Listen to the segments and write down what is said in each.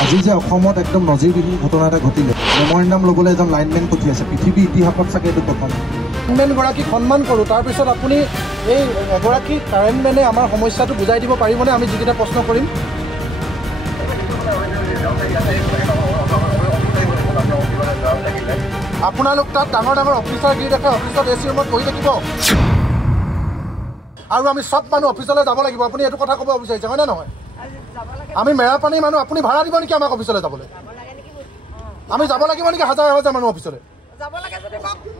আজি যে অসমত একদম নজিৰবিহীন ঘটনা এটা ঘটিলে মেমৰেণ্ডাম ল'বলৈ এজন লাইনমেন পঠিয়াইছে পৃথিৱীৰ ইতিহাসত চাগে এইটো প্ৰথম লাইনমেনগৰাকীক সন্মান কৰোঁ তাৰপিছত আপুনি এই এগৰাকী কাৰেণ্টমেনে আমাৰ সমস্যাটো বুজাই দিব পাৰিবনে আমি যিকেইটা প্ৰশ্ন কৰিম আপোনালোক তাত ডাঙৰ ডাঙৰ অফিচাৰ গিৰি দেখে অফিচত এচি ৰুমত বহি থাকিব আৰু আমি সব মানুহ অফিচলৈ যাব লাগিব আপুনি এইটো কথা ক'ব বিচাৰিছে হয়নে নহয় আমি মেৰাপানী মানুহ আপুনি ভাড়া দিব নেকি আমাক অফিচলৈ যাবলৈ আমি যাব লাগিব নেকি হাজাৰ হাজাৰ মানুহ অফিচলৈ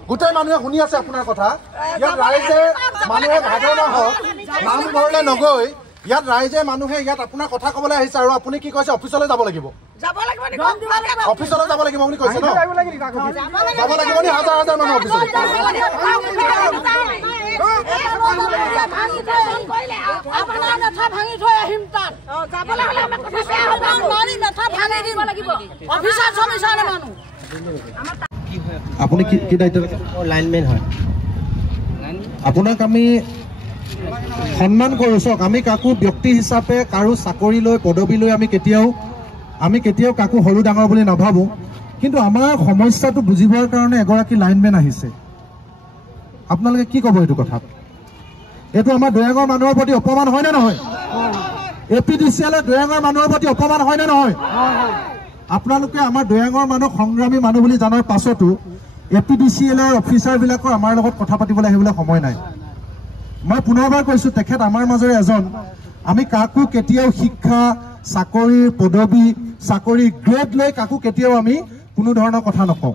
গোটেই মানুহে শুনি আছে আপোনাৰ কথা ইয়াত ৰাইজে মানুহে ভাৱনা হওক নামঘৰলৈ নগৈ ইয়াত ৰাইজে মানুহে ইয়াত আপোনাৰ কথা ক'বলৈ আহিছে আৰু আপুনি কি কৈছে অফিচলৈ যাব লাগিব অফিচলৈ যাব লাগিব আপুনি কৈছে ন যাব লাগিব নি হাজাৰ হাজাৰ মানুহ অফিচলৈ আপুনি কি দায়িত্ব লাইনমেন হয় আপোনাক আমি সন্মান কৰোঁ চাওক আমি কাকো ব্যক্তি হিচাপে কাৰো চাকৰি লৈ পদবী লৈ আমি কেতিয়াও কাকো সৰু ডাঙৰ বুলি নাভাবোঁ কিন্তু আমাৰ সমস্যাটো বুজিবৰ কাৰণে এগৰাকী লাইনমেন আহিছে আপোনালোকে কি ক'ব এইটো কথাত এইটো আমাৰ দৈয়াঙৰ মানুহৰ প্ৰতি অপমান হয় নে নহয় APDCL দৈয়াঙৰ মানুহৰ প্ৰতি অপমান হয় নে নহয় আপোনালোকে আমাৰ দৈয়াঙৰ মানুহ সংগ্ৰামী মানুহ বুলি জানাৰ পাছতো APDCL অফিচাৰবিলাকৰ আমাৰ লগত কথা পাতিবলৈ আহিবলৈ সময় নাই মই পুনৰবাৰ কৈছোঁ তেখেত আমাৰ মাজৰে এজন আমি কাকো কেতিয়াও শিক্ষা চাকৰি পদবী চাকৰি গ্ৰেড লৈ কাকো কেতিয়াও আমি কোনো ধৰণৰ কথা নকওঁ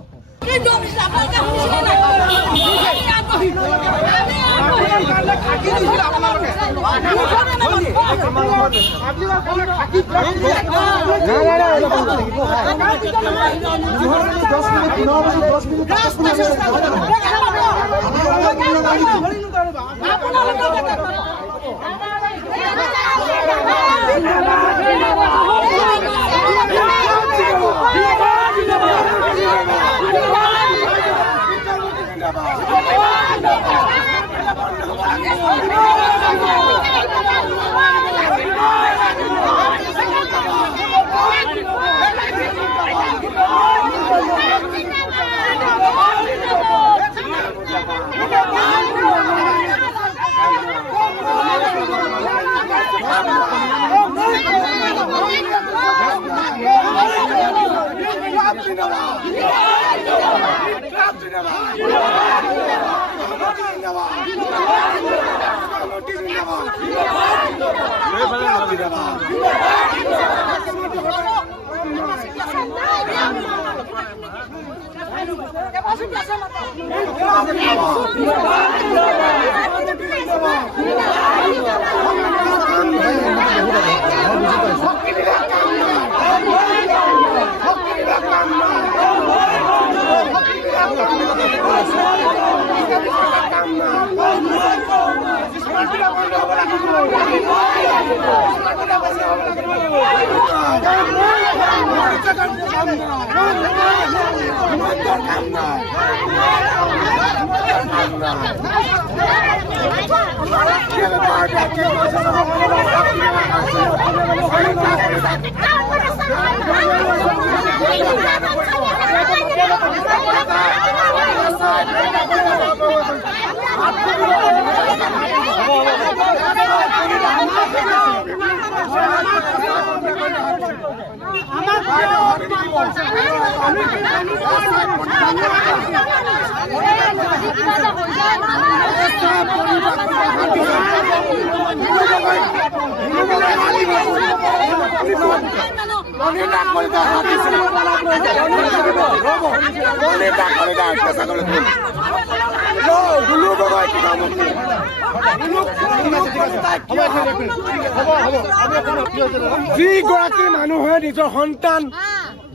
যিগৰাকী মানুহে নিজৰ সন্তান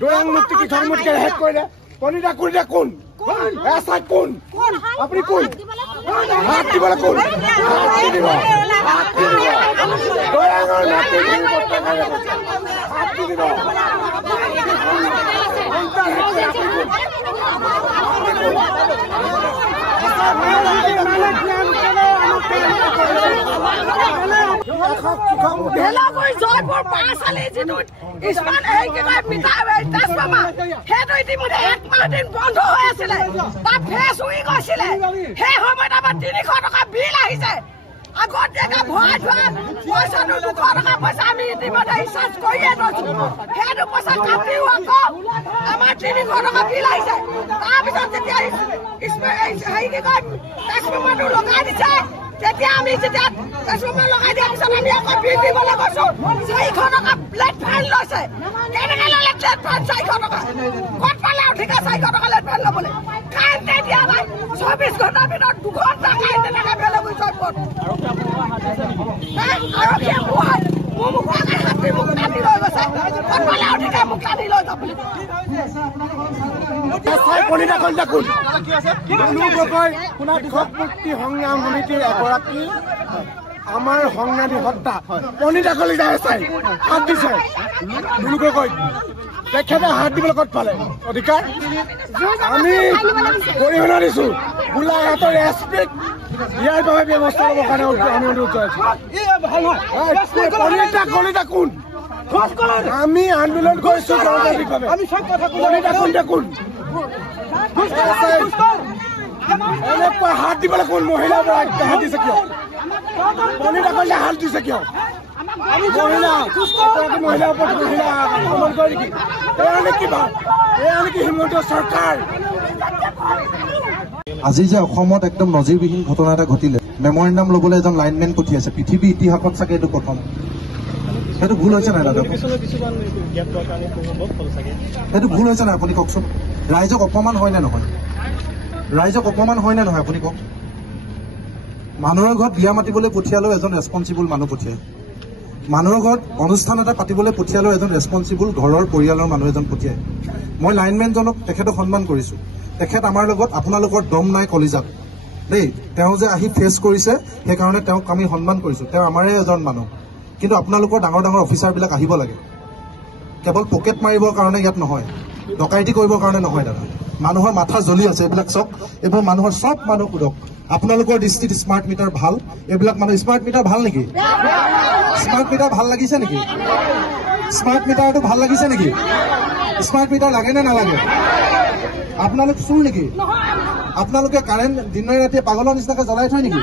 দৈয়াং মূৰ্তিক ধৰ্মূৰ্তিকে শেষ কৰিলে কলিতা কৰিলে কোন এছাই কোন আপুনি কোন হাত দিবলৈ কোন দৈয়াঙৰ মাটি হাত দি দিব জয়পুৰ পাঁচআলি যিটো স্মাৰ্ট ট্ৰান্সফৰ্মাৰ সেইটো ইতিমধ্যে 1 মাহ দিন বন্ধ হৈ আছিলে, তাত ফেচ উৰি গৈছিলে। সেই সময়ত আমাৰ 300 টকা বিল আহিছে। আগতীয়াকৈ ভৰাই থোৱা পইচাটো 200 টকা পইচা আমি ইতিমধ্যে ৰিচাৰ্জ কৰিয়ে থৈছো। সেইটো পইচা কাটিও আকৌ আমাৰ 300 টকা বিল আহিছে। তাৰপিছত যেতিয়া হেৰি কি কয় ট্ৰান্সফৰ্মাৰটো লগাই দিছে, তেতিয়া আমি যেতিয়া ট্ৰান্সফৰ্মাৰ লগাই দিয়াৰ পিছত আমি আকৌ বিল দিবলৈ গৈছো। 400 টকা প্লেট ফাইন লৈছে। কেনেকৈ ল'লে প্লেট ফাইন 400 টকা? ক'ত পালে আৰু ঠিক আছে 400 টকা প্লেট ফাইন ল'বলৈ? কাৰেণ্টে দিয়া নাই। 24 ঘণ্টাৰ ভিতৰত 2 ঘণ্টা কাৰেণ্ট তেনেকৈ বেলে গৈছে ওপৰত। আৰক্ষীয়ে মোৰ মুখৰ হাতী মোক টানি লৈ গৈছে। ক'ত পালে আৰু ঠিক মোক টানি লৈ যাবলৈ। কলিতা কলিতা কোন? দুলু গগৈ কৃষক মুক্তি সংগ্ৰাম সমিতিৰ এগৰাকী আমাৰ সংগ্ৰামী সত্তা কলিতা কলিতা এছাই হাত দিছে। দুলু গগৈ তেখেতে হাত দিবলৈ ক'ত পালে অধিকাৰ? আমি গৰিহণা দিছো গোলাঘাটৰ এছপিক ইয়াৰ বাবে ব্যৱস্থা ল'বৰ কাৰণে আমি অনুৰোধ জনাইছো। কলিতা কলিতা কোন? আমি আন্দোলন কৰিছো গণতান্ত্ৰিকভাৱে। কলিতা কলিতা কোন? এনেকুৱা হাত দিবলৈ কোন? মহিলাৰ পৰা হাত দিছে কিয়? কলিতা কলিতা হাত দিছে কিয়? মহিলাৰ ওপৰত মহিলা আক্ৰমণ কৰে নেকি? এয়া নেকি ভাল? এয়া নেকি হিমন্ত চৰকাৰ? আজি যে অসমত একদম নজিৰবিহীন ঘটনা এটা ঘটিলে, মেমৰেণ্ডাম ল'বলৈ এজন লাইনমেন পঠিয়াইছে। পৃথিৱী ইতিহাসত চাগে এইটো প্ৰথম। সেইটো ভুল হৈছে নাই দাদা? সেইটো ভুল হৈছে নাই আপুনি কওকচোন? ৰাইজক অপমান হয় নে নহয়? ৰাইজক অপমান হয় নে নহয় আপুনি কওক? মানুহৰ ঘৰত বিয়া মাতিবলৈ পঠিয়ালেও এজন ৰেছপন্সিবল মানুহ পঠিয়ায়। মানুহৰ ঘৰত অনুষ্ঠান এটা পাতিবলৈ পঠিয়ালেও এজন ৰেছপন্সিবল ঘৰৰ পৰিয়ালৰ মানুহ এজন পঠিয়ায়। মই লাইনমেনজনক তেখেতক সন্মান কৰিছো। তেখেত আমাৰ লগত আপোনালোকৰ দম নাই কলিজাত দেই। তেওঁ যে আহি ফেচ কৰিছে সেইকাৰণে তেওঁক আমি সন্মান কৰিছো। তেওঁ আমাৰে এজন মানুহ। কিন্তু আপোনালোকৰ ডাঙৰ ডাঙৰ অফিচাৰবিলাক আহিব লাগে। কেৱল পকেট মাৰিবৰ কাৰণে ইয়াত নহয়, ডকাইতি কৰিবৰ কাৰণে নহয় দাদা। মানুহৰ মাথা জ্বলি আছে। এইবিলাক চব এইবোৰ মানুহৰ চব মানুহ সোধক। আপোনালোকৰ দৃষ্টিত স্মাৰ্ট মিটাৰ ভাল? এইবিলাক মানুহ স্মাৰ্ট মিটাৰ ভাল নেকি? স্মাৰ্ট মিটাৰ ভাল লাগিছে নেকি? স্মাৰ্ট মিটাৰটো ভাল লাগিছে নেকি? স্মাৰ্ট মিটাৰ লাগে নে নালাগে? আপোনালোক চুৰ নেকি? আপোনালোকে কাৰেণ্ট দিনে ৰাতিয়ে পাগলৰ নিচিনাকে জ্বলাই থয় নেকি?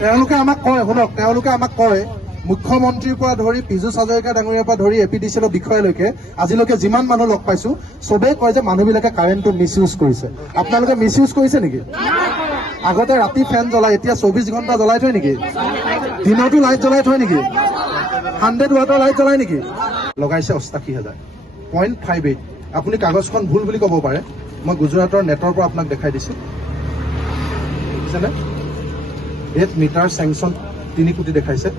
তেওঁলোকে আমাক কয়, শুনক, তেওঁলোকে আমাক কয় মুখ্যমন্ত্ৰীৰ পৰা ধৰি পীযুষ হাজৰিকা ডাঙৰীয়াৰ পৰা ধৰি APDCL বিষয়ালৈকে আজিলৈকে যিমান মানুহ লগ পাইছো চবেই কয় যে মানুহবিলাকে কাৰেণ্টটো মিছ ইউজ কৰিছে। আপোনালোকে মিছ ইউজ কৰিছে নেকি? আগতে ৰাতি ফেন জ্বলাই, এতিয়া 24 ঘণ্টা জ্বলাই থয় নেকি? দিনতো লাইট জ্বলাই থয় নেকি? 100 ৱাটৰ লাইট জ্বলাই নেকি? লগাইছে 88,000 0.58। আপুনি কাগজখন ভুল বুলি ক'ব পাৰে। মই গুজৰাটৰ নেটৰ পৰা আপোনাক দেখাই দিছো। বুজিছেনে? ডেট মিটাৰ চেংচন 3 কোটি দেখাইছে।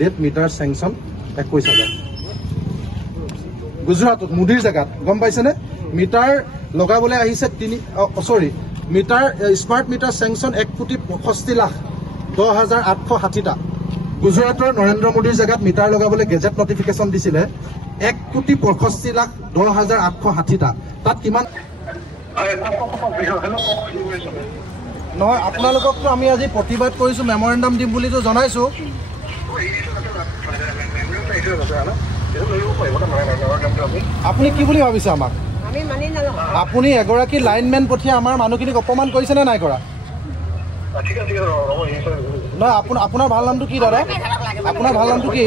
ডেট মিটাৰ চেংচন 21,000 গুজৰাটত মোদীৰ জেগাত। গম পাইছেনে? মিটাৰ লগাবলৈ আহিছে মিটাৰ স্মাৰ্ট মিটাৰ চেংচন 1,65,10,860টা। গুজৰাটৰ নৰেন্দ্ৰ মোদীৰ জেগাত মিটাৰ লগাবলৈ গেজেট নটিফিকেশ্যন দিছিলে 1,65,10,860টা। তাত কিমান নহয়? আপোনালোককতো আমি আজি প্ৰতিবাদ কৰিছো, মেমৰেণ্ডাম দিম বুলিতো জনাইছো। আপুনি কি বুলি ভাবিছে আমাক? আপুনি এগৰাকী লাইনমেন পঠিয়াই আমাৰ মানুহখিনিক অপমান কৰিছে নে নাই কৰা? নহয়, আপোনাৰ ভাল নামটো কি দাদা? আপোনাৰ ভাল নামটো কি?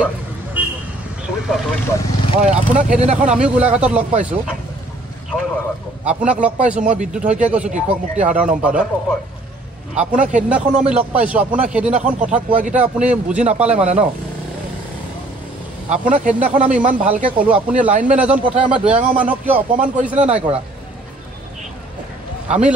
হয়, আপোনাক সেইদিনাখন আমিও গোলাঘাটত লগ পাইছো। আপোনাক লগ পাইছো, মই বিদ্যুৎ শইকীয়াই কৈছো, কৃষক মুক্তি সাধাৰণ সম্পাদক। আপোনাক সেইদিনাখনো আমি লগ পাইছো। আপোনাক সেইদিনাখন কথা কোৱাকেইটা আপুনি বুজি নাপালে মানে ন? আপোনাক সেইদিনাখন আমি ইমান ভালকৈ ক'লো, আপুনি লাইনমেন এজন পঠাই আমাৰ দৈয়াঙৰ মানুহক কিয় অপমান কৰিছেনে নাই কৰা? আমি